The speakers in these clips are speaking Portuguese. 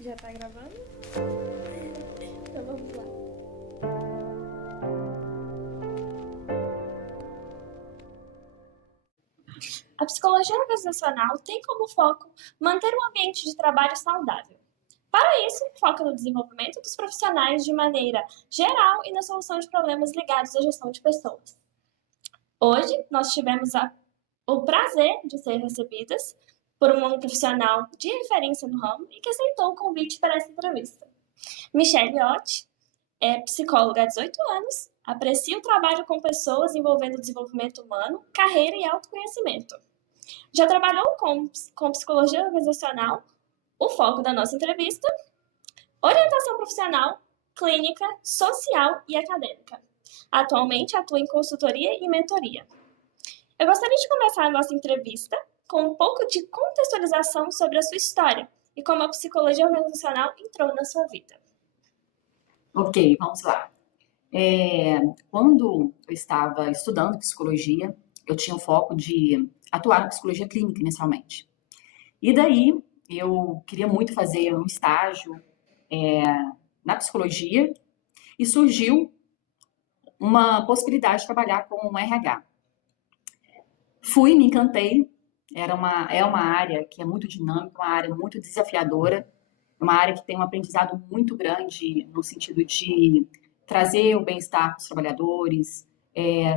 Já tá gravando? Então vamos lá. A psicologia organizacional tem como foco manter um ambiente de trabalho saudável. Para isso, foca no desenvolvimento dos profissionais de maneira geral e na solução de problemas ligados à gestão de pessoas. Hoje, nós tivemos o prazer de ser recebidas por um profissional de referência no ramo e que aceitou o convite para essa entrevista. Michelle Ott é psicóloga há 18 anos, aprecia o trabalho com pessoas envolvendo desenvolvimento humano, carreira e autoconhecimento. Já trabalhou com psicologia organizacional, o foco da nossa entrevista, orientação profissional, clínica, social e acadêmica. Atualmente atua em consultoria e mentoria. Eu gostaria de começar a nossa entrevista com um pouco de contextualização sobre a sua história e como a psicologia organizacional entrou na sua vida. Ok, vamos lá. Quando eu estava estudando psicologia, eu tinha o foco de atuar na psicologia clínica inicialmente. E daí eu queria muito fazer um estágio na psicologia e surgiu uma possibilidade de trabalhar com um RH. Fui, me encantei, é uma área que é muito dinâmica, uma área muito desafiadora, uma área que tem um aprendizado muito grande no sentido de trazer o bem-estar para os trabalhadores,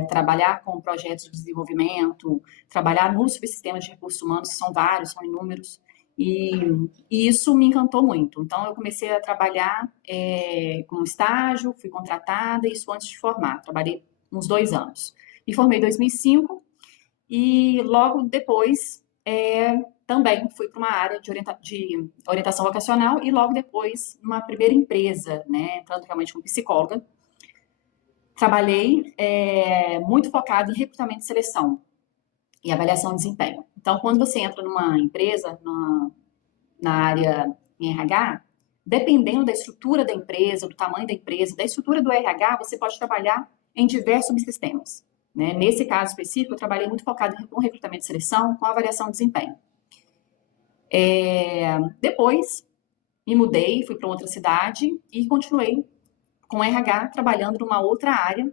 trabalhar com projetos de desenvolvimento, trabalhar nos subsistemas de recursos humanos, que são vários, são inúmeros, e isso me encantou muito. Então, eu comecei a trabalhar com estágio, fui contratada, isso antes de formar, trabalhei uns 2 anos. Me formei em 2005 e logo depois também fui para uma área de orientação vocacional e logo depois uma primeira empresa, né, entrando realmente como psicóloga. Trabalhei muito focado em recrutamento e seleção e avaliação de desempenho. Então, quando você entra numa empresa, na área em RH, dependendo da estrutura da empresa, do tamanho da empresa, da estrutura do RH, você pode trabalhar em diversos subsistemas. Né? Nesse caso específico, eu trabalhei muito focado com recrutamento e seleção, com avaliação de desempenho. Depois, me mudei, fui para outra cidade e continuei com RH, trabalhando numa outra área,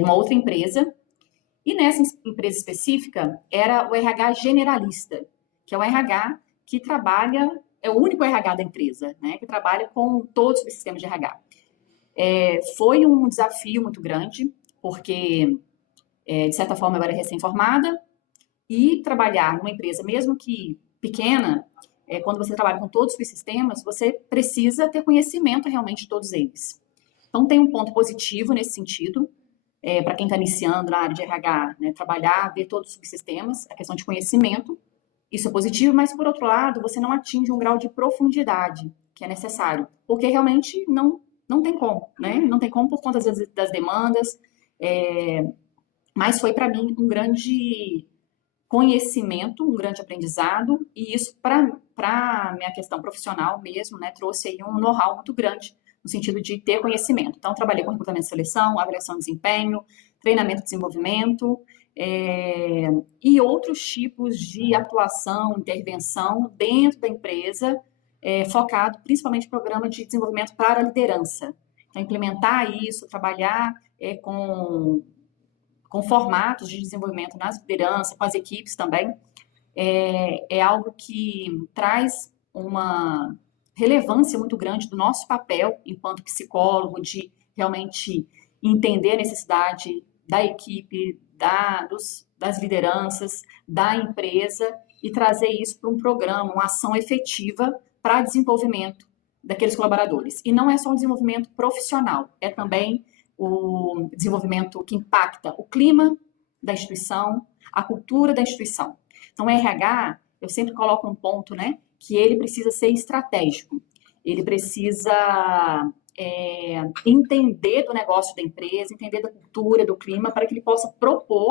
numa outra empresa. E nessa empresa específica, era o RH generalista, que é o RH que trabalha, é o único RH da empresa, né? Que trabalha com todos os sistemas de RH. Foi um desafio muito grande, porque, de certa forma, eu era recém-formada, e trabalhar numa empresa, mesmo que pequena, quando você trabalha com todos os sistemas, você precisa ter conhecimento realmente de todos eles. Então, tem um ponto positivo nesse sentido, para quem está iniciando na área de RH, né, trabalhar, ver todos os subsistemas, a questão de conhecimento, isso é positivo, mas, por outro lado, você não atinge um grau de profundidade que é necessário, porque realmente não tem como, né? Não tem como por conta das demandas, mas foi para mim um grande conhecimento, um grande aprendizado, e isso para a minha questão profissional mesmo, né, trouxe aí um know-how muito grande, no sentido de ter conhecimento. Então, trabalhei com recrutamento e seleção, avaliação de desempenho, treinamento e desenvolvimento, e outros tipos de atuação, intervenção dentro da empresa, focado principalmente em programa de desenvolvimento para a liderança. Então, implementar isso, trabalhar com formatos de desenvolvimento nas lideranças, com as equipes também, é algo que traz uma relevância muito grande do nosso papel enquanto psicólogo, de realmente entender a necessidade da equipe, das lideranças, da empresa e trazer isso para um programa, uma ação efetiva para desenvolvimento daqueles colaboradores. E não é só um desenvolvimento profissional, é também o desenvolvimento que impacta o clima da instituição, a cultura da instituição. Então, o RH, eu sempre coloco um ponto, né, que ele precisa ser estratégico, ele precisa entender do negócio da empresa, entender da cultura, do clima, para que ele possa propor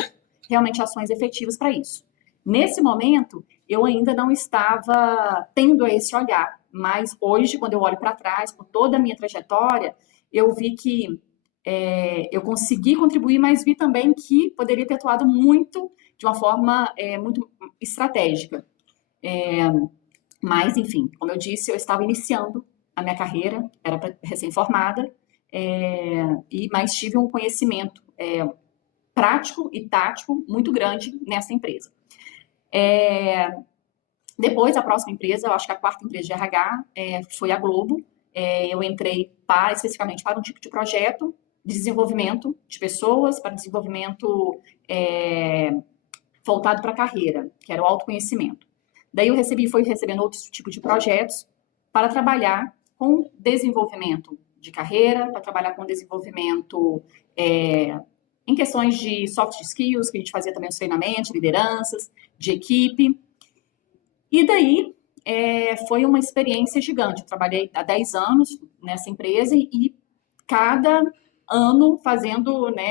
realmente ações efetivas para isso. Nesse momento, eu ainda não estava tendo esse olhar, mas hoje, quando eu olho para trás, por toda a minha trajetória, eu vi que eu consegui contribuir, mas vi também que poderia ter atuado muito, de uma forma muito estratégica. Mas, enfim, como eu disse, eu estava iniciando a minha carreira, era recém-formada, mas tive um conhecimento prático e tático muito grande nessa empresa. Depois, a próxima empresa, eu acho que a quarta empresa de RH, foi a Globo. Eu entrei especificamente para um tipo de projeto de desenvolvimento de pessoas, para desenvolvimento voltado para a carreira, que era o autoconhecimento. Daí eu fui recebendo outros tipos de projetos para trabalhar com desenvolvimento de carreira, para trabalhar com desenvolvimento em questões de soft skills, que a gente fazia também os treinamentos, lideranças, de equipe. E daí foi uma experiência gigante. Eu trabalhei há 10 anos nessa empresa e cada ano fazendo, né,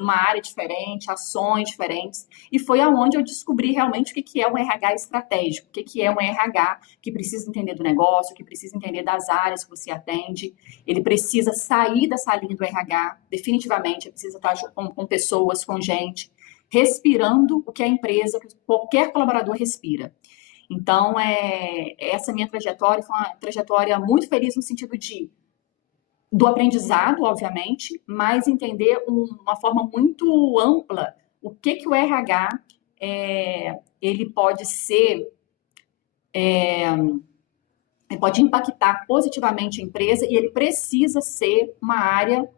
uma área diferente, ações diferentes, e foi aonde eu descobri realmente o que é um RH estratégico, o que é um RH que precisa entender do negócio, que precisa entender das áreas que você atende, ele precisa sair da salinha do RH, definitivamente, ele precisa estar com pessoas, com gente, respirando o que a empresa, que qualquer colaborador respira. Então, essa minha trajetória foi uma trajetória muito feliz no sentido do aprendizado, obviamente, mas entender uma forma muito ampla o que o RH ele pode ser, ele pode impactar positivamente a empresa e ele precisa ser uma área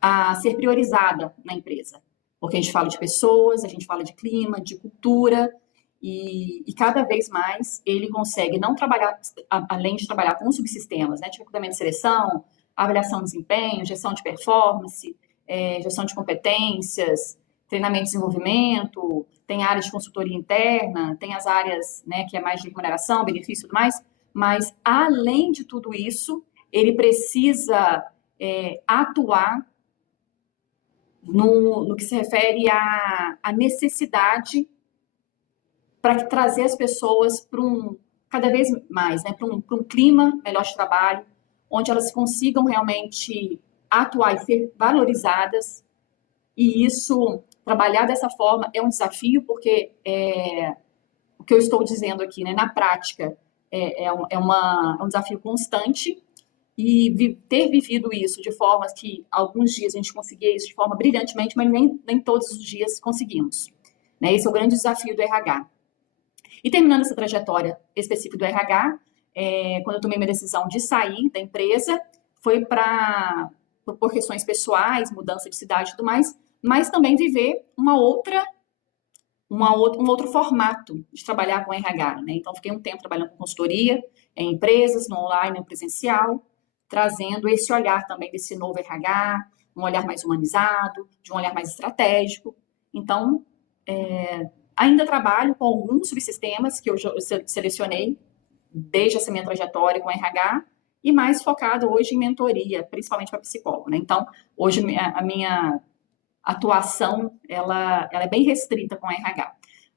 a ser priorizada na empresa. Porque a gente fala de pessoas, a gente fala de clima, de cultura, e cada vez mais ele consegue não trabalhar, além de trabalhar com subsistemas, né, de recrutamento e seleção, avaliação de desempenho, gestão de performance, gestão de competências, treinamento e desenvolvimento, tem área de consultoria interna, tem as áreas, né, que é mais de remuneração, benefício e tudo mais, mas além de tudo isso, ele precisa atuar no que se refere à necessidade para trazer as pessoas para cada vez mais, né, para um clima melhor de trabalho, onde elas consigam realmente atuar e ser valorizadas. E isso, trabalhar dessa forma é um desafio, porque o que eu estou dizendo aqui, né, na prática, um desafio constante, e ter vivido isso de forma que alguns dias a gente conseguia isso de forma brilhantemente, mas nem todos os dias conseguimos. Né? Esse é o grande desafio do RH. E terminando essa trajetória específica do RH, quando eu tomei minha decisão de sair da empresa, foi por questões pessoais, mudança de cidade e tudo mais, mas também viver um outro formato de trabalhar com RH. Né? Então, fiquei um tempo trabalhando com consultoria em empresas, no online, no presencial, trazendo esse olhar também desse novo RH, um olhar mais humanizado, de um olhar mais estratégico. Então, ainda trabalho com alguns subsistemas que eu selecionei desde essa minha trajetória com RH e mais focado hoje em mentoria, principalmente para psicólogo, né? Então, hoje a minha atuação, ela é bem restrita com RH.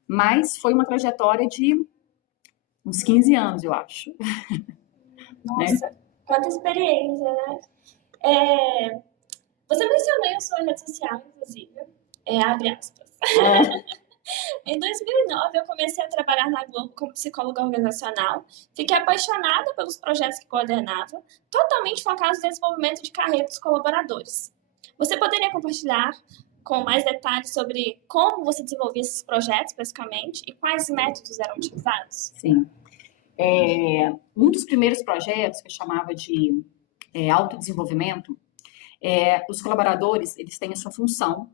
Mas foi uma trajetória de uns 15 anos, eu acho. Nossa, né? Quanta experiência, né? Você mencionou em sua rede social, inclusive, abre aspas. Em 2009, eu comecei a trabalhar na Globo como psicóloga organizacional. Fiquei apaixonada pelos projetos que coordenava, totalmente focados no desenvolvimento de carreira dos colaboradores. Você poderia compartilhar com mais detalhes sobre como você desenvolvia esses projetos, basicamente, e quais métodos eram utilizados? Sim. Um dos primeiros projetos que eu chamava de autodesenvolvimento, os colaboradores, eles têm a sua função,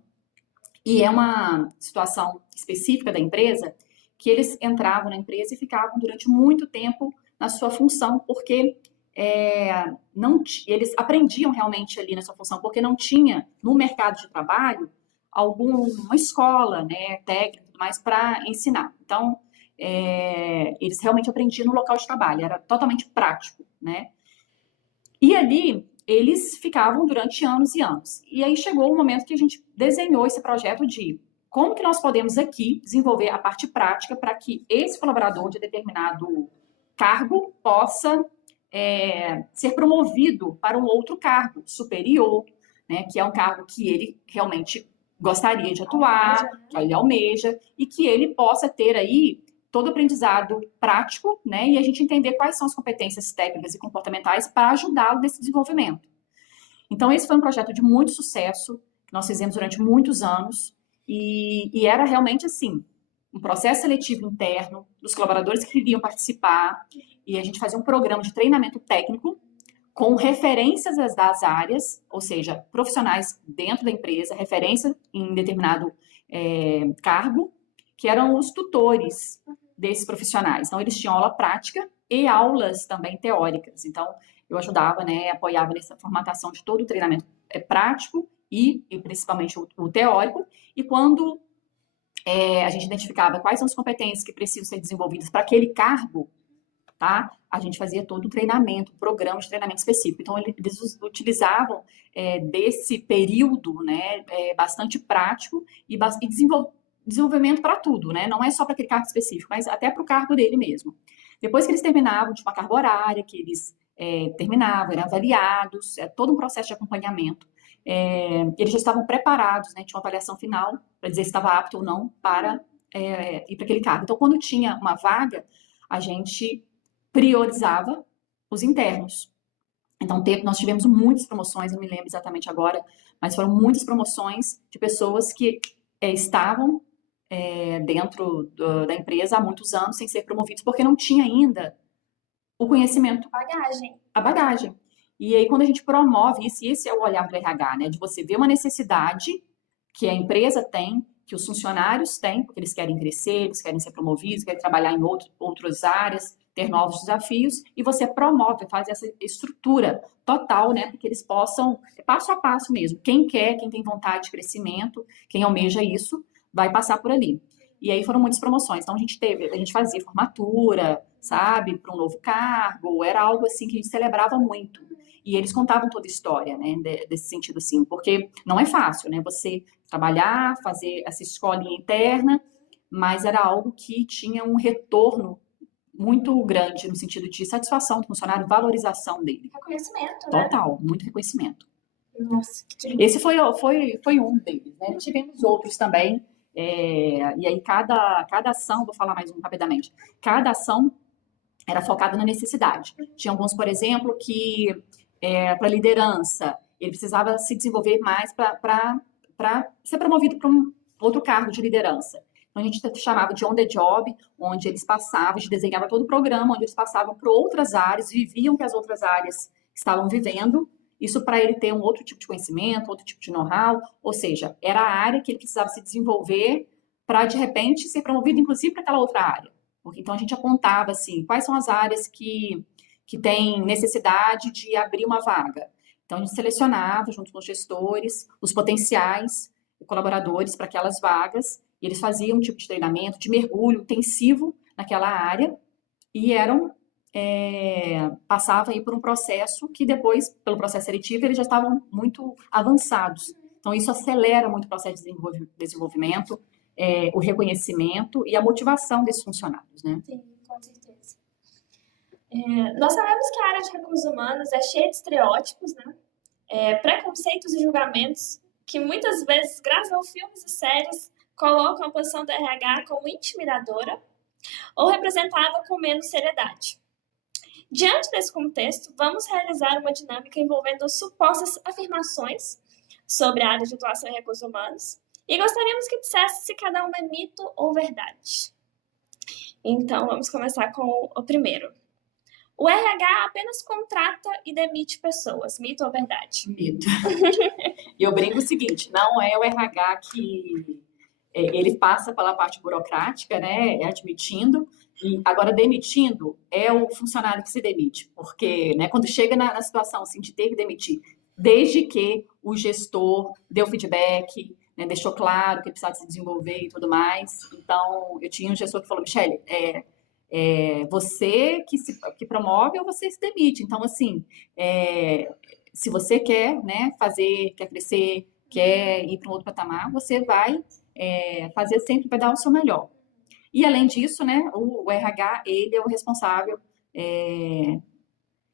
e é uma situação específica da empresa que eles entravam na empresa e ficavam durante muito tempo na sua função, porque eles aprendiam realmente ali na sua função, porque não tinha no mercado de trabalho alguma escola, né, técnica e tudo mais para ensinar. Então, eles realmente aprendiam no local de trabalho, era totalmente prático, né? E ali eles ficavam durante anos e anos. E aí chegou o momento que a gente desenhou esse projeto de como que nós podemos aqui desenvolver a parte prática para que esse colaborador de determinado cargo possa ser promovido para um outro cargo superior, né, que é um cargo que ele realmente gostaria de atuar, que ele almeja, e que ele possa ter aí todo aprendizado prático, né? E a gente entender quais são as competências técnicas e comportamentais para ajudá-lo nesse desenvolvimento. Então, esse foi um projeto de muito sucesso, que nós fizemos durante muitos anos, e era realmente assim, um processo seletivo interno dos colaboradores que queriam participar, e a gente fazia um programa de treinamento técnico com referências das áreas, ou seja, profissionais dentro da empresa, referência em determinado cargo, que eram os tutores desses profissionais. Então, eles tinham aula prática e aulas também teóricas. Então, eu ajudava, né, apoiava nessa formatação de todo o treinamento prático e principalmente o teórico. E quando a gente identificava quais são as competências que precisam ser desenvolvidas para aquele cargo, tá? A gente fazia todo o treinamento, programa de treinamento específico. Então, eles utilizavam desse período, né, bastante prático e desenvolvimento para tudo, né? Não é só para aquele cargo específico, mas até para o cargo dele mesmo. Depois que eles terminavam, tinha uma carga horária, que eles terminavam, eram avaliados, todo um processo de acompanhamento. Eles já estavam preparados, né? Tinha uma avaliação final para dizer se estava apto ou não para ir para aquele cargo. Então, quando tinha uma vaga, a gente priorizava os internos. Então, nós tivemos muitas promoções, não me lembro exatamente agora, mas foram muitas promoções de pessoas que estavam dentro da empresa há muitos anos sem ser promovidos, porque não tinha ainda o conhecimento, a bagagem. E aí, quando a gente promove isso, e esse é o olhar do RH, né? De você ver uma necessidade que a empresa tem, que os funcionários têm, porque eles querem crescer, eles querem ser promovidos, querem trabalhar em outras áreas, ter novos desafios, e você promove, faz essa estrutura total, né? Para que eles possam, passo a passo mesmo. Quem quer, quem tem vontade de crescimento, quem almeja isso, vai passar por ali. E aí foram muitas promoções. Então, a gente fazia formatura, sabe, para um novo cargo, era algo assim que a gente celebrava muito. E eles contavam toda a história, né, desse sentido assim, porque não é fácil, né, você trabalhar, fazer essa escolinha interna, mas era algo que tinha um retorno muito grande no sentido de satisfação do funcionário, valorização dele. Reconhecimento, né? Total, muito reconhecimento. Nossa, que Esse foi um deles, né? Tivemos outros também, e aí cada ação, vou falar mais um rapidamente, cada ação era focada na necessidade. Tinha alguns, por exemplo, que para liderança, ele precisava se desenvolver mais para ser promovido para um outro cargo de liderança. Então, a gente chamava de on the job, onde eles passavam, a gente desenhava todo o programa, onde eles passavam para outras áreas, viviam que as outras áreas estavam vivendo, isso para ele ter um outro tipo de conhecimento, outro tipo de know-how, ou seja, era a área que ele precisava se desenvolver para, de repente, ser promovido, inclusive, para aquela outra área. Porque, então, a gente apontava, assim, quais são as áreas que têm necessidade de abrir uma vaga. Então, a gente selecionava, junto com os gestores, os potenciais colaboradores para aquelas vagas, e eles faziam um tipo de treinamento, de mergulho intensivo naquela área, e passava aí por um processo que depois, pelo processo seletivo, eles já estavam muito avançados. Então, isso acelera muito o processo de desenvolvimento, o reconhecimento e a motivação desses funcionários, né? Sim, com certeza. Nós sabemos que a área de recursos humanos é cheia de estereótipos, né? Preconceitos e julgamentos que muitas vezes gravam filmes e séries, colocam a posição do RH como intimidadora ou representada com menos seriedade. Diante desse contexto, vamos realizar uma dinâmica envolvendo supostas afirmações sobre a área de atuação em recursos humanos e gostaríamos que dissesse se cada uma é mito ou verdade. Então, vamos começar com o primeiro. O RH apenas contrata e demite pessoas. Mito ou verdade? Mito. E eu brinco o seguinte, não é o RH que ele passa pela parte burocrática, né, admitindo, e agora demitindo é o funcionário que se demite, porque, né, quando chega na situação assim, de ter que demitir, desde que o gestor deu feedback, né, deixou claro que ele precisava se desenvolver e tudo mais. Então, eu tinha um gestor que falou, Michele, você que promove ou você se demite. Então, assim, se você quer, né, quer crescer, quer ir para um outro patamar, você vai fazer sempre, vai dar o seu melhor. E, além disso, né, o RH, ele é o responsável,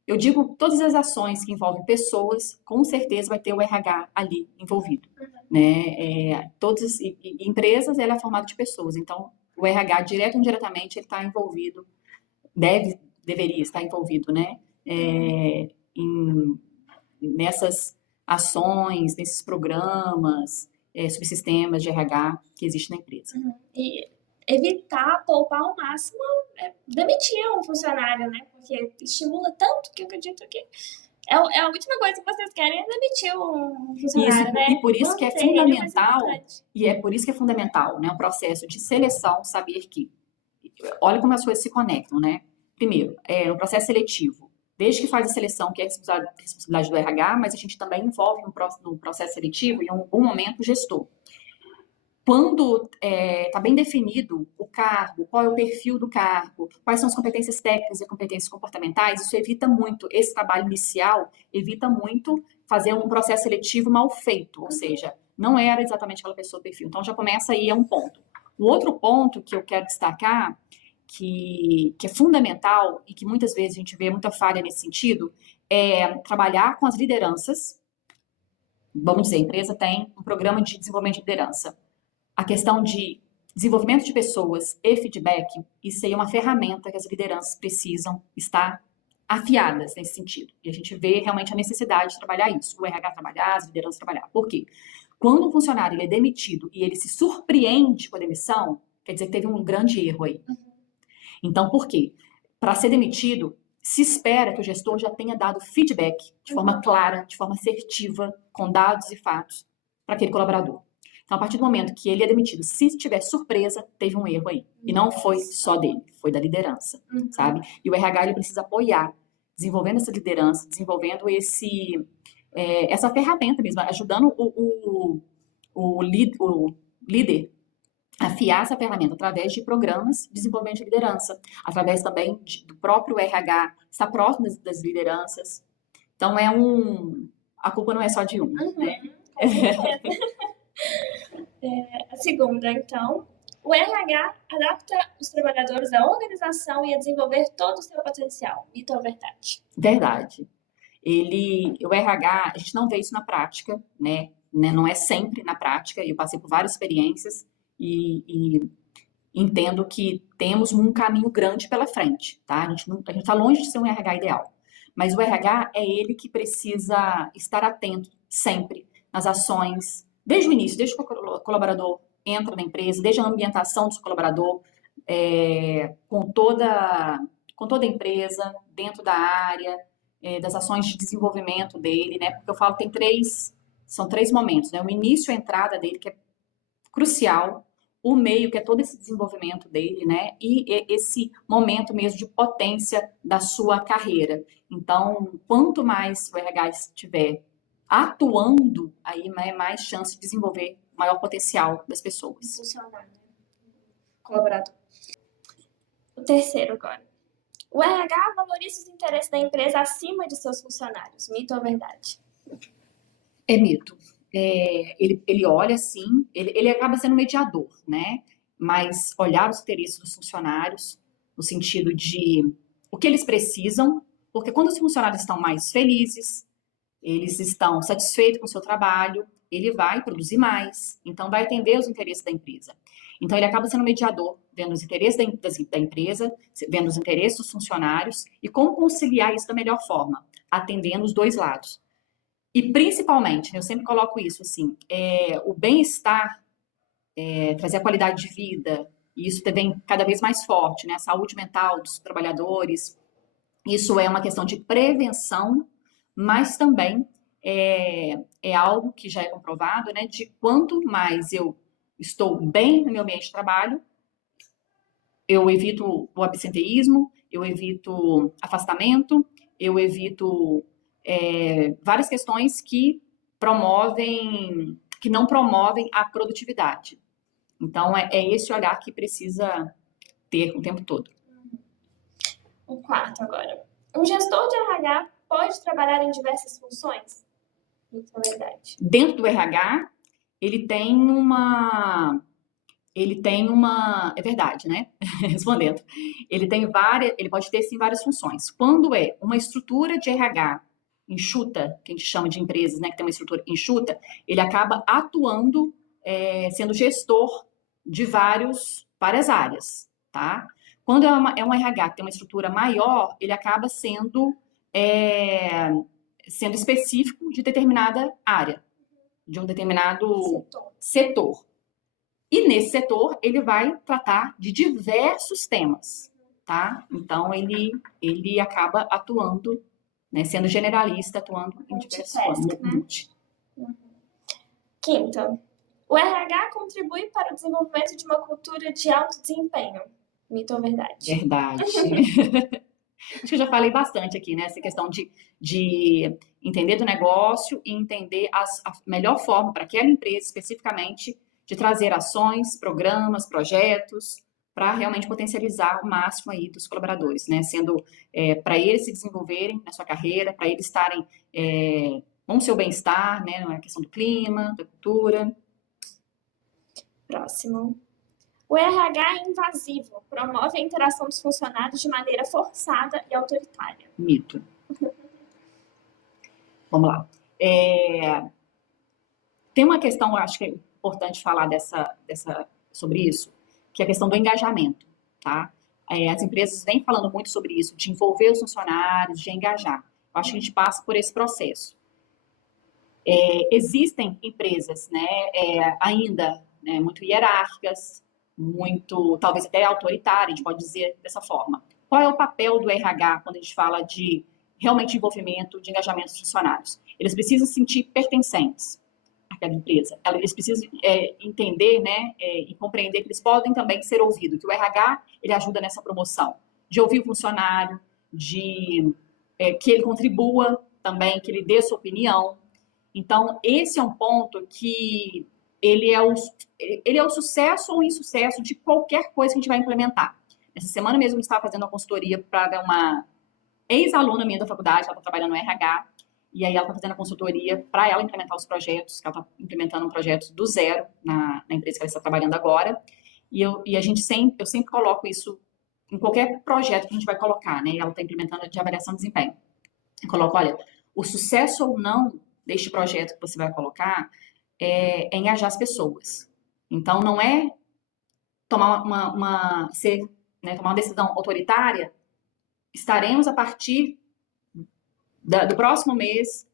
eu digo, todas as ações que envolvem pessoas, com certeza vai ter o RH ali envolvido, né? Todas empresas, ela é formada de pessoas, então o RH, direto ou indiretamente, ele está envolvido, deveria estar envolvido, né? Nessas ações, nesses programas, subsistemas de RH que existem na empresa. E evitar, poupar ao máximo, demitir um funcionário, né? Porque estimula tanto que eu acredito que a última coisa que vocês querem é demitir um funcionário, né? E por isso que é Manter ele mais fundamental, importante. e é por isso que é fundamental, né, o processo de seleção, saber que, olha como as coisas se conectam, né? Primeiro, o processo seletivo, desde que faz a seleção, que é a responsabilidade do RH, mas a gente também envolve no processo seletivo, em algum momento, o gestor. Quando está bem definido o cargo, qual é o perfil do cargo, quais são as competências técnicas e competências comportamentais, isso evita muito, esse trabalho inicial evita muito fazer um processo seletivo mal feito, ou seja, não era exatamente aquela pessoa perfil. Então já começa aí, é um ponto. O outro ponto que eu quero destacar, que é fundamental e que muitas vezes a gente vê muita falha nesse sentido, é trabalhar com as lideranças. Vamos dizer, a empresa tem um programa de desenvolvimento de liderança. A questão de desenvolvimento de pessoas e feedback, isso aí é uma ferramenta que as lideranças precisam estar afiadas nesse sentido. E a gente vê realmente a necessidade de trabalhar isso, o RH trabalhar, as lideranças trabalhar. Por quê? Quando um funcionário ele é demitido e ele se surpreende com a demissão, quer dizer que teve um grande erro aí. Então, por quê? Para ser demitido, se espera que o gestor já tenha dado feedback de forma clara, de forma assertiva, com dados e fatos, para aquele colaborador. Então, a partir do momento que ele é demitido, se tiver surpresa, teve um erro aí. E não foi só dele, foi da liderança, sabe? E o RH, ele precisa apoiar, desenvolvendo essa liderança, desenvolvendo essa ferramenta mesmo, ajudando o líder a afiar essa ferramenta através de programas de desenvolvimento de liderança, através também do próprio RH, estar próximo das lideranças. Então, a culpa não é só de um, né? A segunda, então, o RH adapta os trabalhadores à organização e a desenvolver todo o seu potencial. Mito ou verdade? Verdade. O RH, a gente não vê isso na prática, né? Não é sempre na prática. Eu passei por várias experiências e entendo que temos um caminho grande pela frente, tá? A gente está longe de ser um RH ideal. Mas o RH é ele que precisa estar atento sempre nas ações, desde o início, desde que o colaborador entra na empresa, desde a ambientação do seu colaborador, com toda a empresa, dentro da área, das ações de desenvolvimento dele, né? Porque eu falo que são três momentos, né? O início, a entrada dele, que é crucial, o meio, que é todo esse desenvolvimento dele, né? E esse momento mesmo de potência da sua carreira. Então, quanto mais o RH estiver atuando, aí mais chance de desenvolver maior potencial das pessoas. Funcionário, né? Colaborador. O terceiro agora. O RH valoriza os interesses da empresa acima de seus funcionários. Mito ou verdade? É mito. Ele olha assim, ele acaba sendo mediador, né? Mas olhar os interesses dos funcionários, no sentido de o que eles precisam, porque quando os funcionários estão mais felizes, eles estão satisfeitos com o seu trabalho, ele vai produzir mais, então vai atender os interesses da empresa. Então ele acaba sendo mediador, vendo os interesses da empresa, vendo os interesses dos funcionários e como conciliar isso da melhor forma, atendendo os dois lados. E principalmente, eu sempre coloco isso assim, o bem-estar, trazer a qualidade de vida, e isso vem cada vez mais forte, né? A saúde mental dos trabalhadores, isso é uma questão de prevenção, mas também é algo que já é comprovado, né? De quanto mais eu estou bem no meu ambiente de trabalho, eu evito o absenteísmo, eu evito afastamento, eu evito várias questões que não promovem a produtividade. Então, é esse olhar que precisa ter o tempo todo. O quarto agora. Um gestor de RH pode trabalhar em diversas funções? Isso é verdade. Dentro do RH, ele tem uma... É verdade, né? Respondendo. Ele pode ter, sim, várias funções. Quando é uma estrutura de RH enxuta, que a gente chama de empresas, né, que tem uma estrutura enxuta, ele acaba atuando, sendo gestor de vários várias áreas, tá? Quando é um RH que tem uma estrutura maior, ele acaba sendo específico de determinada área, de um determinado setor. E nesse setor, ele vai tratar de diversos temas, tá? Então, ele acaba atuando, né, sendo generalista, atuando em diversos temas. Quinto, o RH contribui para o desenvolvimento de uma cultura de alto desempenho. Mito ou verdade? Verdade. Acho que eu já falei bastante aqui, né? Essa questão de entender do negócio e entender a melhor forma para aquela empresa especificamente de trazer ações, programas, projetos, para realmente potencializar o máximo aí dos colaboradores, né? Sendo para eles se desenvolverem na sua carreira, para eles estarem com o seu bem-estar, né? Na questão do clima, da cultura. Próximo. O RH é invasivo, promove a interação dos funcionários de maneira forçada e autoritária. Mito. Vamos lá. Tem uma questão, eu acho que é importante falar sobre isso, que é a questão do engajamento, tá? As empresas vêm falando muito sobre isso, de envolver os funcionários, de engajar. Eu acho que a gente passa por esse processo. Existem empresas, né, ainda muito hierárquicas, muito, talvez até autoritárias, a gente pode dizer dessa forma. Qual é o papel do RH quando a gente fala de realmente envolvimento, de engajamento dos funcionários? Eles precisam se sentir pertencentes àquela empresa. Eles precisam entender, né, e compreender que eles podem também ser ouvidos, que o RH ele ajuda nessa promoção, de ouvir o funcionário, que ele contribua também, que ele dê sua opinião. Então, esse é um ponto que ele é o sucesso ou insucesso de qualquer coisa que a gente vai implementar. Essa semana mesmo eu estava fazendo uma consultoria para uma ex-aluna minha da faculdade, ela está trabalhando no RH, e aí ela está fazendo a consultoria para ela implementar os projetos, que ela está implementando um projeto do zero na empresa que ela está trabalhando agora, eu sempre coloco isso em qualquer projeto que a gente vai colocar, né? Ela está implementando de avaliação de desempenho. Eu coloco, olha, o sucesso ou não deste projeto que você vai colocar é engajar as pessoas. Então, não é tomar uma decisão autoritária. Estaremos, a partir do próximo mês,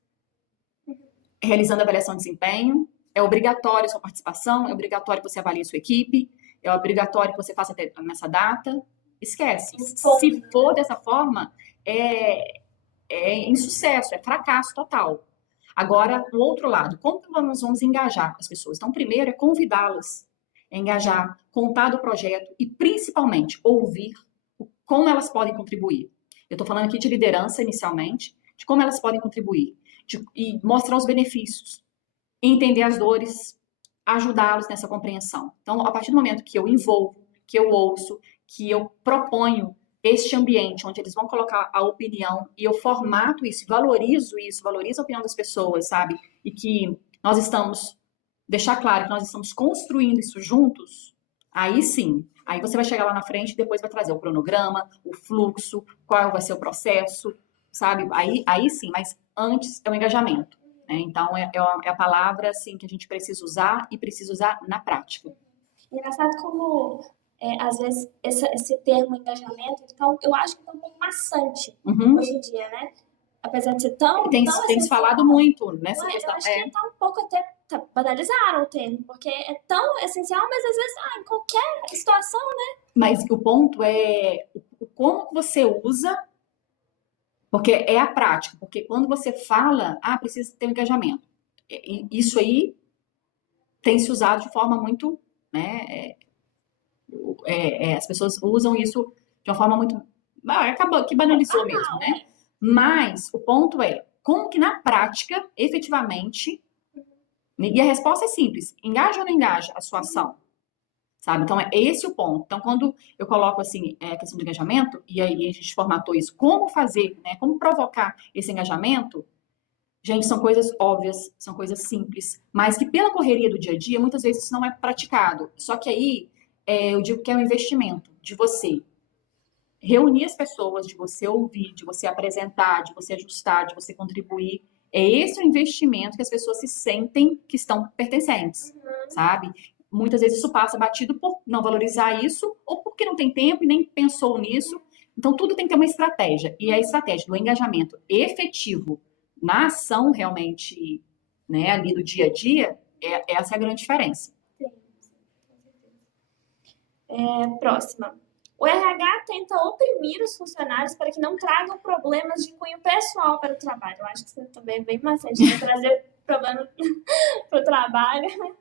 realizando a avaliação de desempenho. É obrigatório a sua participação, é obrigatório que você avalie a sua equipe, é obrigatório que você faça nessa data. Esquece. Se for dessa forma, é insucesso, é fracasso total. Agora, o outro lado, como nós vamos engajar as pessoas? Então, primeiro é convidá-las, engajar, contar do projeto e, principalmente, ouvir como elas podem contribuir. Eu estou falando aqui de liderança, inicialmente, de como elas podem contribuir, e mostrar os benefícios, entender as dores, ajudá-los nessa compreensão. Então, a partir do momento que eu envolvo, que eu ouço, que eu proponho este ambiente onde eles vão colocar a opinião e eu formato isso, valorizo a opinião das pessoas, sabe? E que nós estamos, deixar claro que nós estamos construindo isso juntos, aí sim, aí você vai chegar lá na frente e depois vai trazer o cronograma, o fluxo, qual vai ser o processo, sabe? Aí sim, mas antes é o engajamento, né? Então, é a palavra, assim, que a gente precisa usar e precisa usar na prática. Engraçado como... às vezes, esse termo engajamento, então, eu acho que é um pouco maçante hoje em dia, né? Apesar de ser tão... Tem se falado muito nessa questão. Eu acho que tá um pouco até... banalizaram o termo, porque é tão essencial, mas às vezes, em qualquer situação, né? Mas o ponto é como você usa, porque é a prática. Porque quando você fala, precisa ter um engajamento. Isso aí tem se usado de forma muito, né? As pessoas usam isso de uma forma muito... acabou que banalizou mesmo, né? Mas o ponto é, como que na prática, efetivamente, e a resposta é simples, engaja ou não engaja a sua ação? Sabe? Então, é esse o ponto. Então, quando eu coloco, assim, a questão do engajamento, e aí a gente formatou isso, como fazer, né? Como provocar esse engajamento, gente, são coisas óbvias, são coisas simples, mas que pela correria do dia a dia, muitas vezes isso não é praticado. Só que aí, eu digo que é um investimento de você reunir as pessoas, de você ouvir, de você apresentar, de você ajustar, de você contribuir. É esse o investimento que as pessoas se sentem que estão pertencentes, sabe? muitas vezes isso passa batido por não valorizar isso ou porque não tem tempo e nem pensou nisso. Então, tudo tem que ter uma estratégia. E a estratégia do engajamento efetivo na ação realmente, né, ali do dia a dia, essa é a grande diferença. Próxima. O RH tenta oprimir os funcionários para que não tragam problemas de cunho pessoal para o trabalho. Eu acho que isso também é bem maçante, né? Trazer problema para o trabalho.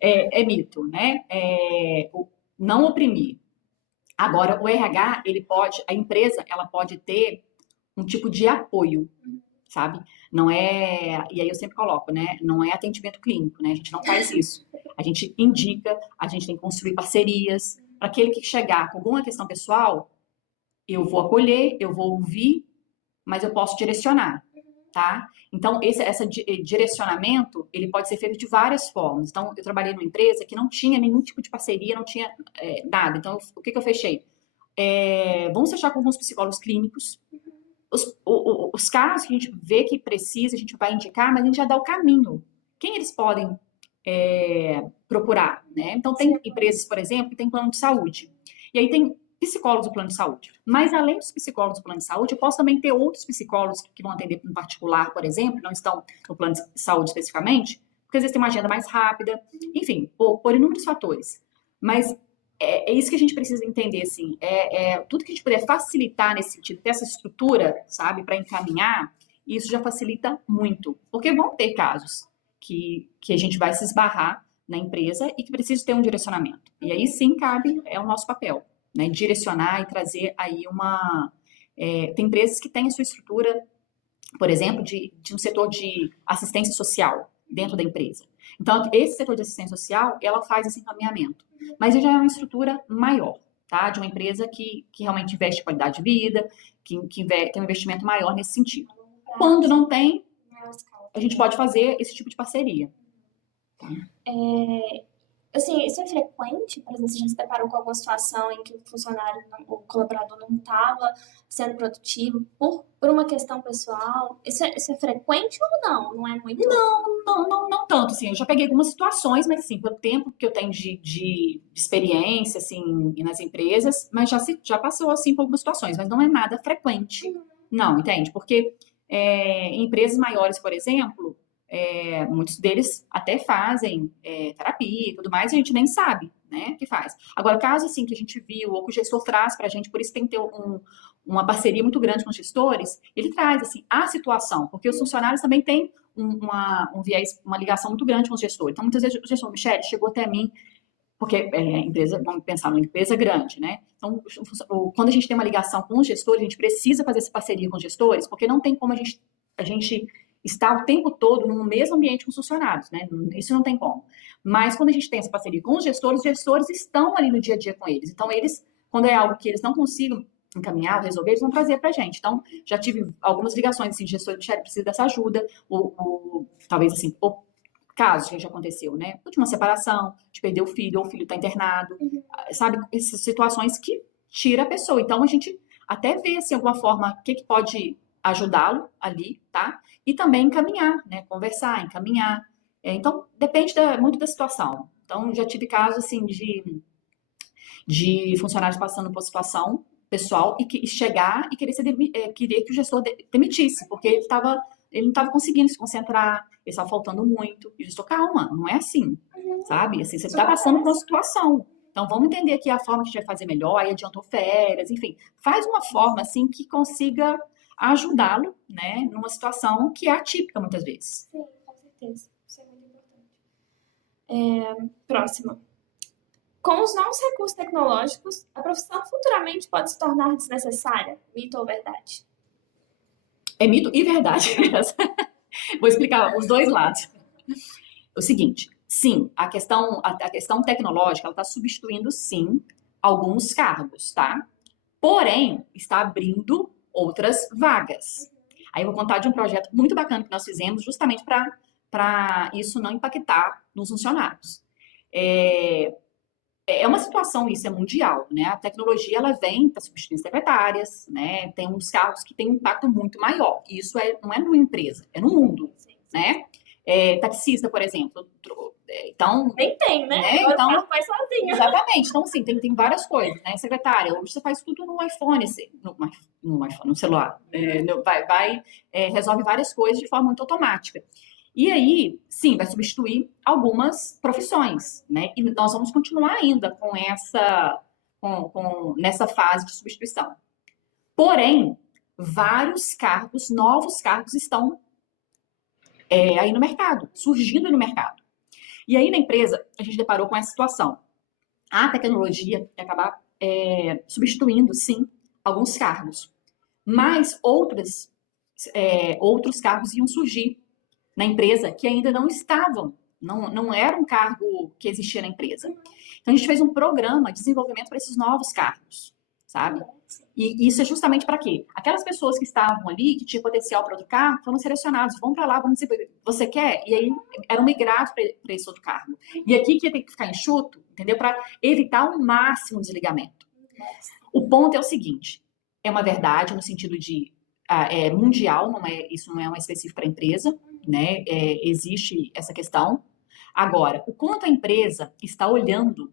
É mito, né? Não oprimir. Agora, o RH, a empresa, ela pode ter um tipo de apoio, sabe? Não é, e aí eu sempre coloco, né? Não é atendimento clínico, né? A gente não faz isso. A gente indica, a gente tem que construir parcerias. Para aquele que chegar com alguma questão pessoal, eu vou acolher, eu vou ouvir, mas eu posso direcionar, tá? Então, esse direcionamento, ele pode ser feito de várias formas. Então, eu trabalhei numa empresa que não tinha nenhum tipo de parceria, não tinha nada. Então, o que eu fechei? Vamos fechar com alguns psicólogos clínicos. Os casos que a gente vê que precisa, a gente vai indicar, mas a gente já dá o caminho. Quem eles podem procurar, né? Então, tem empresas, por exemplo, que tem plano de saúde. E aí tem psicólogos do plano de saúde. Mas, além dos psicólogos do plano de saúde, eu posso também ter outros psicólogos que vão atender no particular, por exemplo, não estão no plano de saúde especificamente, porque às vezes tem uma agenda mais rápida, enfim, por inúmeros fatores. Mas é isso que a gente precisa entender, assim, tudo que a gente puder facilitar nesse sentido, ter essa estrutura, sabe, para encaminhar, isso já facilita muito, porque vão ter casos que a gente vai se esbarrar na empresa e que precisa ter um direcionamento. E aí sim cabe, é o nosso papel, né, direcionar e trazer aí tem empresas que têm a sua estrutura, por exemplo, de um setor de assistência social dentro da empresa. Então, esse setor de assistência social, ela faz esse encaminhamento. Mas já é uma estrutura maior, tá? De uma empresa que realmente investe em qualidade de vida, que tem um investimento maior nesse sentido. Quando não tem, a gente pode fazer esse tipo de parceria. Tá? Assim, isso é frequente? Por exemplo, você já se deparou com alguma situação em que o funcionário, o colaborador não estava sendo produtivo por uma questão pessoal? Isso é frequente ou não? Não é muito? Não tanto, assim. Eu já peguei algumas situações, mas, assim, pelo tempo que eu tenho de experiência, assim, nas empresas, mas já passou, assim, por algumas situações, mas não é nada frequente. Não, entende? Porque em empresas maiores, por exemplo, muitos deles até fazem terapia e tudo mais, e a gente nem sabe, né, que faz. Agora, caso assim que a gente viu, ou que o gestor traz para a gente, por isso tem que ter uma parceria muito grande com os gestores, ele traz assim a situação, porque os funcionários também têm um viés, uma ligação muito grande com os gestores. Então, muitas vezes o gestor, Michele, chegou até mim, porque empresa, vamos pensar numa empresa grande, né? Então, quando a gente tem uma ligação com os gestores, a gente precisa fazer essa parceria com os gestores, porque não tem como a gente estar o tempo todo no mesmo ambiente com os funcionários, né? Isso não tem como. Mas quando a gente tem essa parceria com os gestores estão ali no dia a dia com eles. Então, quando é algo que eles não consigam encaminhar ou resolver, eles vão trazer pra gente. Então, já tive algumas ligações, assim, de gestor de precisa dessa ajuda, ou talvez, assim, casos que já aconteceu, né? De uma separação, de perder o filho, ou o filho está internado, sabe? Essas situações que tira a pessoa. Então, a gente até vê, assim, alguma forma, o que pode ajudá-lo ali, tá? E também encaminhar, né? Conversar, encaminhar. Então, depende muito da situação. Então, já tive casos, assim, de funcionários passando por situação pessoal e chegar e querer que o gestor demitisse, porque ele não estava conseguindo se concentrar, ele estava faltando muito. E o gestor, calma, não é assim, sabe? Assim, você está passando por uma situação. Então, vamos entender aqui a forma que a gente vai fazer melhor, aí adiantou férias, enfim. Faz uma forma, assim, que consiga ajudá-lo, né, numa situação que é atípica, muitas vezes. Sim, com certeza. Isso é muito importante. Próxima. Com os novos recursos tecnológicos, a profissão futuramente pode se tornar desnecessária? Mito ou verdade? É mito e verdade. Vou explicar os dois lados. O seguinte, sim, a questão tecnológica, ela está substituindo, sim, alguns cargos, tá? Porém, está abrindo outras vagas. Aí eu vou contar de um projeto muito bacana que nós fizemos justamente para isso não impactar nos funcionários. É uma situação, isso é mundial, né? A tecnologia, ela vem para substituir secretárias, né? Tem uns cargos que têm um impacto muito maior. E isso não é numa empresa, é no mundo, né? Taxista, por exemplo, Então, Nem tem, né? né? Agora o Então, carro vai sozinho. exatamente. Então, assim, tem várias coisas, né? Secretária, hoje você faz tudo no iPhone, assim, no iPhone, no celular. Resolve várias coisas de forma muito automática. E aí, sim, vai substituir algumas profissões, né? E nós vamos continuar ainda com nessa fase de substituição. Porém, vários cargos, novos cargos estão aí no mercado, surgindo no mercado. E aí na empresa, a gente deparou com essa situação. A tecnologia vai acabar substituindo, sim, alguns cargos. Mas outros cargos iam surgir na empresa que ainda não estavam, não era um cargo que existia na empresa. Então a gente fez um programa de desenvolvimento para esses novos cargos, sabe? E isso é justamente para quê? Aquelas pessoas que estavam ali, que tinham potencial para outro cargo, foram selecionados, vão para lá, vamos dizer, você quer? E aí eram migrados para esse outro cargo. E aqui que tem que ficar enxuto, entendeu? Para evitar o máximo desligamento. O ponto é o seguinte, é uma verdade no sentido de mundial, isso não é uma específico para a empresa, né? Existe essa questão. Agora, o quanto a empresa está olhando,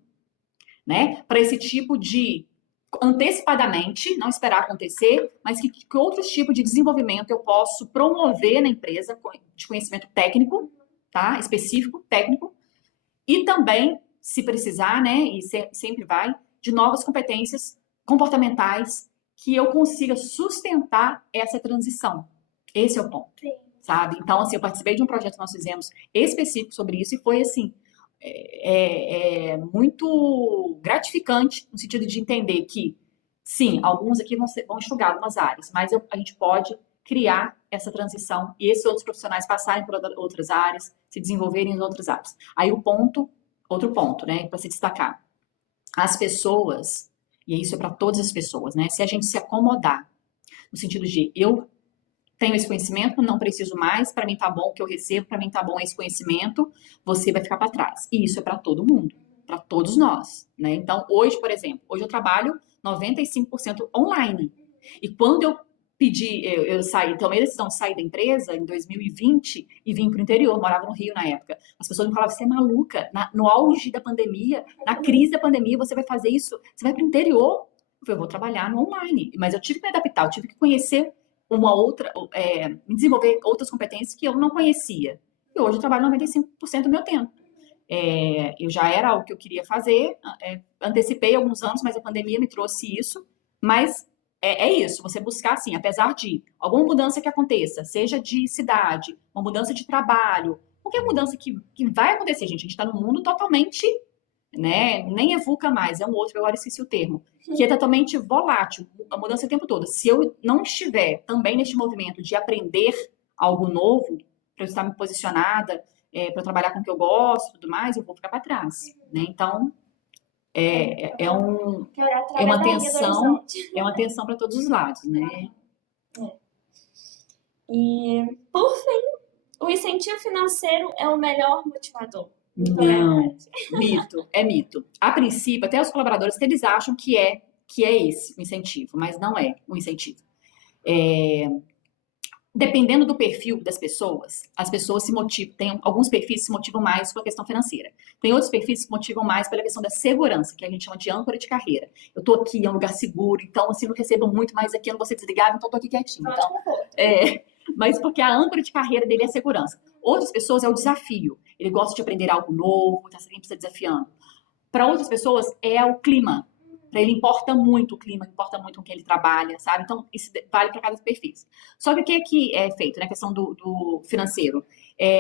né, para esse tipo de antecipadamente, não esperar acontecer, mas que outros tipos de desenvolvimento eu posso promover na empresa de conhecimento técnico, tá? Específico, técnico, e também, se precisar, né, e sempre vai, de novas competências comportamentais que eu consiga sustentar essa transição. Esse é o ponto, sabe? Então, assim, eu participei de um projeto que nós fizemos específico sobre isso e foi, assim, muito gratificante no sentido de entender que, sim, alguns aqui vão enxugar algumas áreas, mas a gente pode criar essa transição e esses outros profissionais passarem por outras áreas, se desenvolverem em outras áreas. Aí outro ponto, né, para se destacar. As pessoas, e isso é para todas as pessoas, né, se a gente se acomodar, no sentido de eu tenho esse conhecimento, não preciso mais, para mim tá bom o que eu recebo, para mim tá bom esse conhecimento, você vai ficar para trás. E isso é para todo mundo, para todos nós, né? Então, hoje, por exemplo, hoje eu trabalho 95% online. E quando eu tomei a decisão de sair da empresa em 2020 e vim para o interior, morava no Rio na época. As pessoas me falavam, você é maluca, no auge da pandemia, na crise da pandemia, você vai fazer isso, você vai para o interior. Eu vou trabalhar no online, mas eu tive que me adaptar, eu tive que conhecer desenvolver outras competências que eu não conhecia. E hoje eu trabalho 95% do meu tempo. Eu já era algo que eu queria fazer, antecipei alguns anos, mas a pandemia me trouxe isso. Mas é isso, você buscar, assim, apesar de alguma mudança que aconteça, seja de cidade, uma mudança de trabalho, qualquer mudança que vai acontecer, gente, a gente está num mundo totalmente, né, nem é VUCA mais, é um outro, eu agora esqueci o termo, que é totalmente volátil, a mudança o tempo todo. Se eu não estiver também neste movimento de aprender algo novo, para eu estar me posicionada, para eu trabalhar com o que eu gosto e tudo mais, eu vou ficar para trás, né? Então, é uma tensão para todos os lados, né? E, por fim, o incentivo financeiro é o melhor motivador. Não, mito, é mito. A princípio, até os colaboradores, eles acham que é esse o incentivo, mas não é o incentivo. Dependendo do perfil das pessoas, as pessoas se motivam. Tem alguns perfis que se motivam mais com a questão financeira. Tem outros perfis que se motivam mais pela questão da segurança, que a gente chama de âncora de carreira. Eu tô aqui, é um lugar seguro, então assim, não recebo muito mais aqui, eu não vou ser desligado, então tô aqui quietinho. Então, mas porque a âncora de carreira dele é a segurança. Outras pessoas é o desafio. Ele gosta de aprender algo novo, tá sempre se desafiando. Para outras pessoas é o clima. Para ele importa muito o clima, importa muito com quem ele trabalha, sabe? Então, isso vale para cada perfil. Só que o que é feito, né? A questão do financeiro.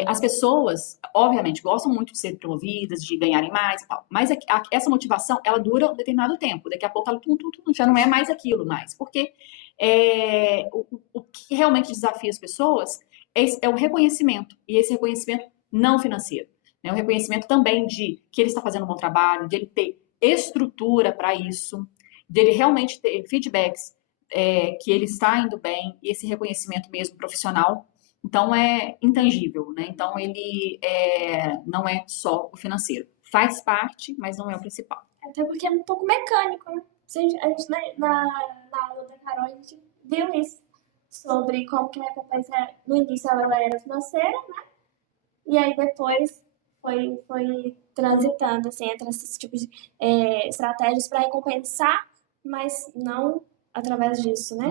As pessoas, obviamente, gostam muito de ser promovidas, de ganharem mais e tal. Mas essa motivação, ela dura um determinado tempo. Daqui a pouco ela já não é mais aquilo mais. Porque o que realmente desafia as pessoas é o reconhecimento. E esse reconhecimento não financeiro. Né? O reconhecimento também de que ele está fazendo um bom trabalho, de ele ter estrutura para isso, dele realmente ter feedbacks que ele está indo bem, e esse reconhecimento mesmo profissional, então é intangível, né? Então ele não é só o financeiro. Faz parte, mas não é o principal. Até porque é um pouco mecânico, né? A gente na aula da Carol, a gente viu isso, sobre como que a recompensa, no início ela era financeira, né? E aí depois foi transitando assim, entre esses tipos de estratégias para recompensar, mas não através disso, né?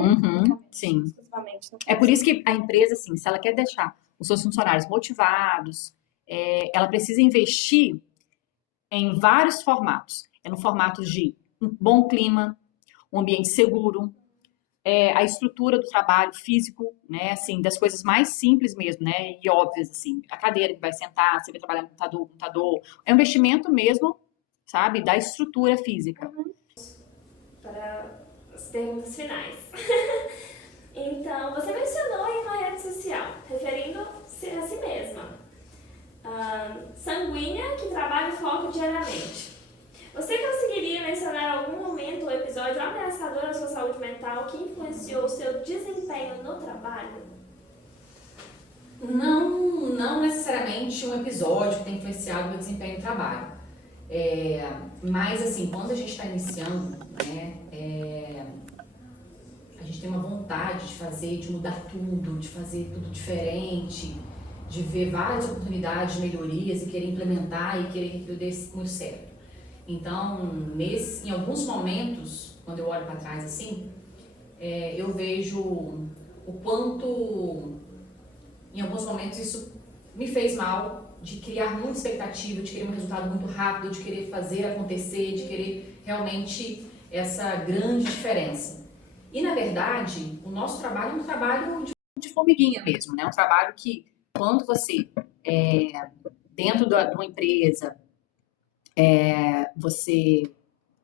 Sim. Exclusivamente. É por isso que a empresa, assim, se ela quer deixar os seus funcionários motivados, ela precisa investir em vários formatos. É no formato de um bom clima, um ambiente seguro, a estrutura do trabalho físico, né, assim, das coisas mais simples mesmo, né, e óbvias, assim, a cadeira que vai sentar, você vai trabalhar no computador, é um investimento mesmo, sabe, da estrutura física. Para as perguntas finais. Então, você mencionou em uma rede social, referindo-se a si mesma, sanguínea que trabalha e foca diariamente. Você conseguiria mencionar algum momento ou episódio ameaçador à sua saúde mental que influenciou o seu desempenho no trabalho? Não necessariamente um episódio que tem influenciado o meu desempenho no trabalho. Mas, assim, quando a gente está iniciando, né, a gente tem uma vontade de fazer, de mudar tudo, de fazer tudo diferente, de ver várias oportunidades de melhorias e querer implementar e querer que aquilo dê muito certo. Então, em alguns momentos, quando eu olho para trás assim, eu vejo o quanto, em alguns momentos, isso me fez mal, de criar muita expectativa, de querer um resultado muito rápido, de querer fazer acontecer, de querer realmente essa grande diferença. E, na verdade, o nosso trabalho é um trabalho de formiguinha mesmo, né? Um trabalho que, quando você, dentro de uma empresa, você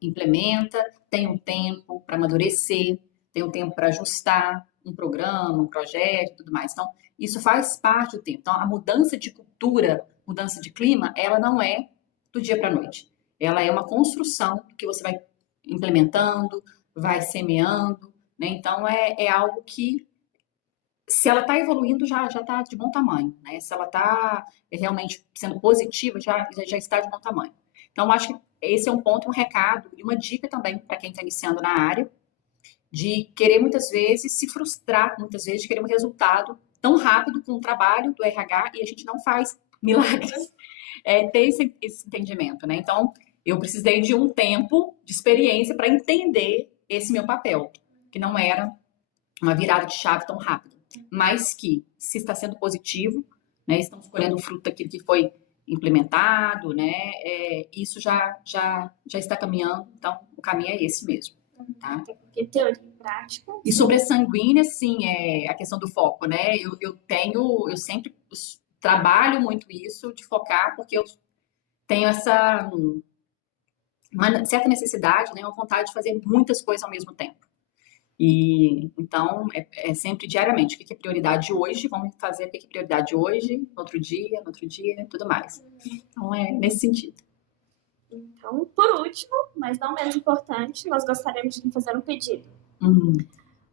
implementa, tem um tempo para amadurecer, tem um tempo para ajustar um programa, um projeto e tudo mais. Então, isso faz parte do tempo. Então, a mudança de cultura, mudança de clima, ela não é do dia para a noite. Ela é uma construção que você vai implementando, vai semeando, né? Então, é algo que, se ela está evoluindo, já está de bom tamanho, né? Se ela está realmente sendo positiva, já está de bom tamanho. Então, acho que esse é um ponto, um recado e uma dica também para quem está iniciando na área, de querer muitas vezes se frustrar, muitas vezes de querer um resultado tão rápido com o trabalho do RH e a gente não faz milagres. Ter esse entendimento, né? Então, eu precisei de um tempo de experiência para entender esse meu papel, que não era uma virada de chave tão rápida, mas que, se está sendo positivo, né, estamos colhendo o fruto daquilo que foi implementado, né, isso já está caminhando, então o caminho é esse mesmo. Tá? Porque teoria e prática. E sobre a sanguínea, sim, a questão do foco, né? Eu sempre trabalho muito isso de focar, porque eu tenho uma certa necessidade, né, uma vontade de fazer muitas coisas ao mesmo tempo. E então é sempre diariamente. O que é prioridade hoje? Vamos fazer o que é prioridade hoje, no outro dia, tudo mais. Então é nesse sentido. Então, por último, mas não menos importante, nós gostaríamos de fazer um pedido.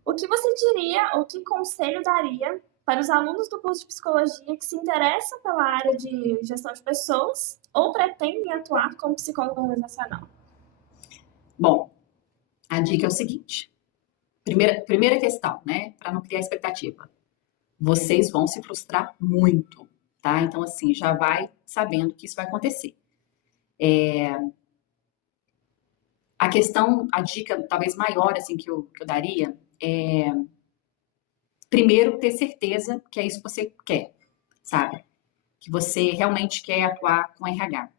O que você diria ou que conselho daria para os alunos do curso de psicologia que se interessam pela área de gestão de pessoas ou pretendem atuar como psicólogo organizacional? Bom, a dica é o seguinte. Primeira questão, né? Para não criar expectativa. Vocês vão se frustrar muito, tá? Então, assim, já vai sabendo que isso vai acontecer. A dica talvez maior, assim, que eu daria é, primeiro, ter certeza que é isso que você quer, sabe? Que você realmente quer atuar com RH.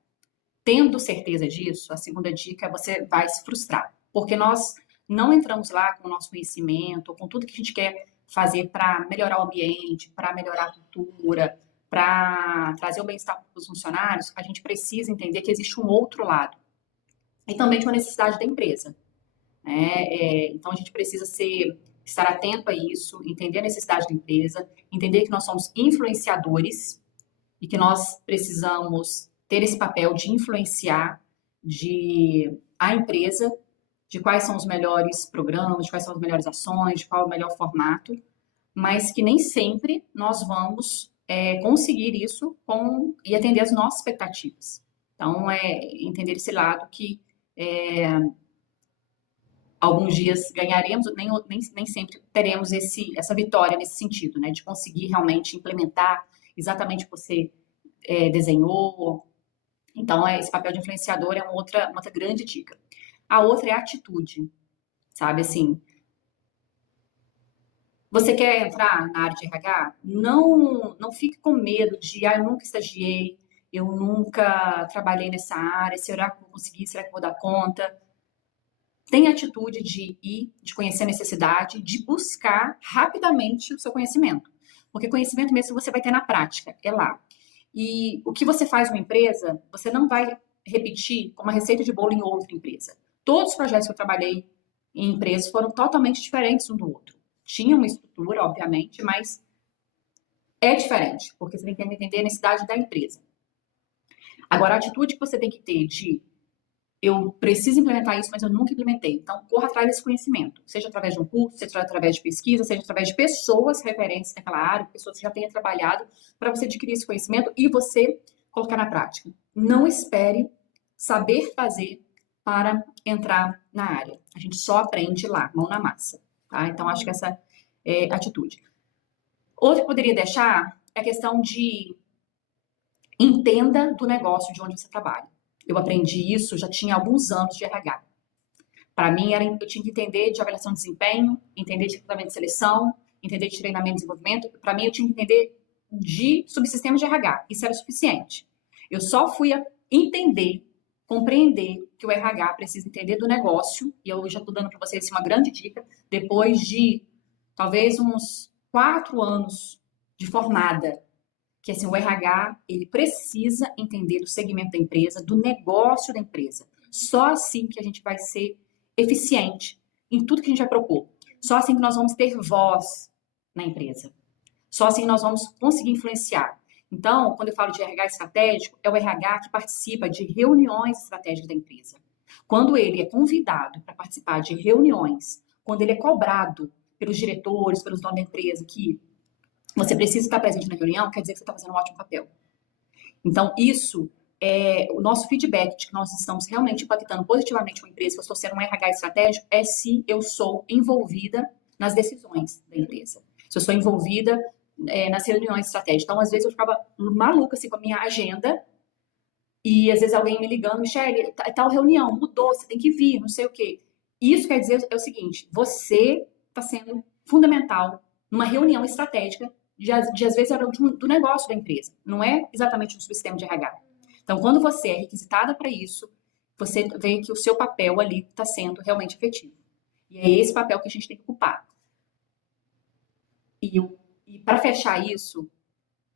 Tendo certeza disso, a segunda dica é você vai se frustrar, porque nós não entramos lá com o nosso conhecimento, com tudo que a gente quer fazer para melhorar o ambiente, para melhorar a cultura, para trazer o bem-estar para os funcionários. A gente precisa entender que existe um outro lado e também de uma necessidade da empresa, né? Então a gente precisa estar atento a isso, entender a necessidade da empresa, entender que nós somos influenciadores e que nós precisamos ter esse papel de influenciar a empresa, de quais são os melhores programas, de quais são as melhores ações, de qual é o melhor formato, mas que nem sempre nós vamos conseguir isso e atender as nossas expectativas. Então, entender esse lado que alguns dias ganharemos, nem sempre teremos essa vitória nesse sentido, né? De conseguir realmente implementar exatamente o que você desenhou. Então, esse papel de influenciador é uma outra grande dica. A outra é a atitude, sabe? Assim, você quer entrar na área de RH? Não fique com medo de, eu nunca estagiei, eu nunca trabalhei nessa área, será que eu vou conseguir, será que eu vou dar conta? Tenha atitude de ir, de conhecer a necessidade, de buscar rapidamente o seu conhecimento. Porque conhecimento mesmo você vai ter na prática, é lá. E o que você faz numa empresa, você não vai repetir como a receita de bolo em outra empresa. Todos os projetos que eu trabalhei em empresas foram totalmente diferentes um do outro. Tinha uma estrutura, obviamente, mas é diferente, porque você tem que entender a necessidade da empresa. Agora, a atitude que você tem que ter de eu preciso implementar isso, mas eu nunca implementei. Então, corra atrás desse conhecimento, seja através de um curso, seja através de pesquisa, seja através de pessoas referentes naquela área, pessoas que já tenham trabalhado, para você adquirir esse conhecimento e você colocar na prática. Não espere saber fazer para entrar na área. A gente só aprende lá, mão na massa. Tá? Então, acho que essa é a atitude. Outro que poderia deixar é a questão de entenda do negócio de onde você trabalha. Eu aprendi isso, já tinha alguns anos de RH. Para mim, eu tinha que entender de avaliação de desempenho, entender de recrutamento de seleção, entender de treinamento e desenvolvimento. Para mim, eu tinha que entender de subsistemas de RH. Isso era o suficiente. Eu só fui entender, compreender que o RH precisa entender do negócio, e eu já estou dando para vocês uma grande dica, depois de talvez uns 4 anos de formada, que assim, o RH, ele precisa entender do segmento da empresa, do negócio da empresa. Só assim que a gente vai ser eficiente em tudo que a gente vai propor. Só assim que nós vamos ter voz na empresa. Só assim nós vamos conseguir influenciar. Então, quando eu falo de RH estratégico, é o RH que participa de reuniões estratégicas da empresa. Quando ele é convidado para participar de reuniões, quando ele é cobrado pelos diretores, pelos donos da empresa, que você precisa estar presente na reunião, quer dizer que você está fazendo um ótimo papel. Então, isso é o nosso feedback de que nós estamos realmente impactando positivamente uma empresa, que eu estou sendo um RH estratégico, é se eu sou envolvida nas decisões da empresa. Se eu sou envolvida nas reuniões estratégicas. Então, às vezes, eu ficava maluca assim, com a minha agenda, e às vezes alguém me ligando, Michele, tal reunião, mudou, você tem que vir, não sei o quê. Isso quer dizer é o seguinte, você está sendo fundamental numa reunião estratégica de às vezes era do negócio da empresa, não é exatamente do sistema de RH. Então, quando você é requisitada para isso, você vê que o seu papel ali está sendo realmente efetivo. E é esse papel que a gente tem que ocupar. E para fechar isso,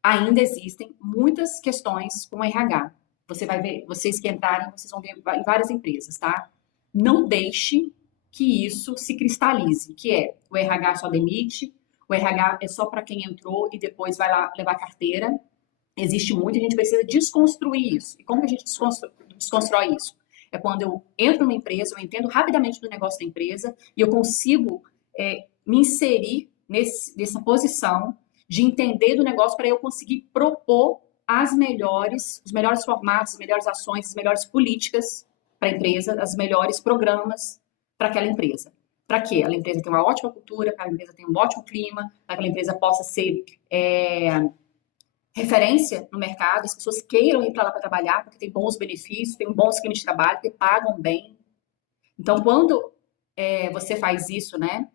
ainda existem muitas questões com o RH. Você vai ver, vocês que entrarem, vocês vão ver em várias empresas, tá? Não deixe que isso se cristalize, que é o RH só demite, o RH é só para quem entrou e depois vai lá levar carteira. Existe muito e a gente precisa desconstruir isso. E como que a gente desconstrói isso? É quando eu entro numa empresa, eu entendo rapidamente do negócio da empresa e eu consigo me inserir nessa posição de entender do negócio para eu conseguir propor os melhores formatos, as melhores ações, as melhores políticas para a empresa, os melhores programas para aquela empresa. Para que aquela empresa tenha uma ótima cultura, para aquela empresa tenha um ótimo clima, para que aquela empresa possa ser referência no mercado, as pessoas queiram ir para lá para trabalhar, porque tem bons benefícios, tem um bom esquema de trabalho, porque pagam bem. Então, quando você faz isso, né,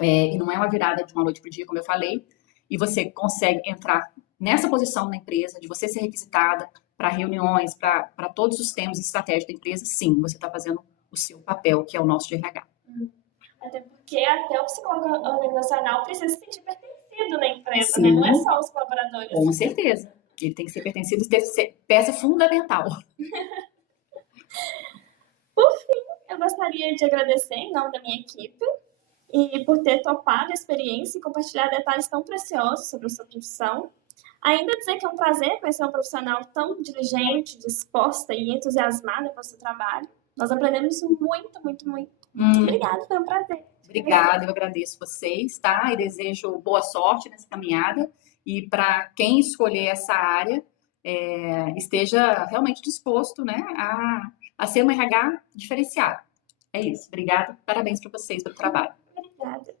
e não é uma virada de uma noite para o dia, como eu falei, e você consegue entrar nessa posição na empresa, de você ser requisitada para reuniões, para todos os temas estratégicos da empresa, sim, você está fazendo o seu papel, que é o nosso de RH. Até porque até o psicólogo organizacional precisa se sentir pertencido na empresa, né? Não é só os colaboradores. Com certeza. Ele tem que ser pertencido e ter peça fundamental. Por fim, eu gostaria de agradecer em nome da minha equipe e por ter topado a experiência e compartilhar detalhes tão preciosos sobre a sua profissão. Ainda dizer que é um prazer conhecer uma profissional tão diligente, disposta e entusiasmada com o seu trabalho. Nós aprendemos muito, muito, muito. Obrigada, foi um prazer. Obrigada, eu agradeço vocês, tá? E desejo boa sorte nessa caminhada. E para quem escolher essa área, esteja realmente disposto, né, a ser um RH diferenciado. É isso. Obrigada, parabéns para vocês pelo trabalho. Obrigada.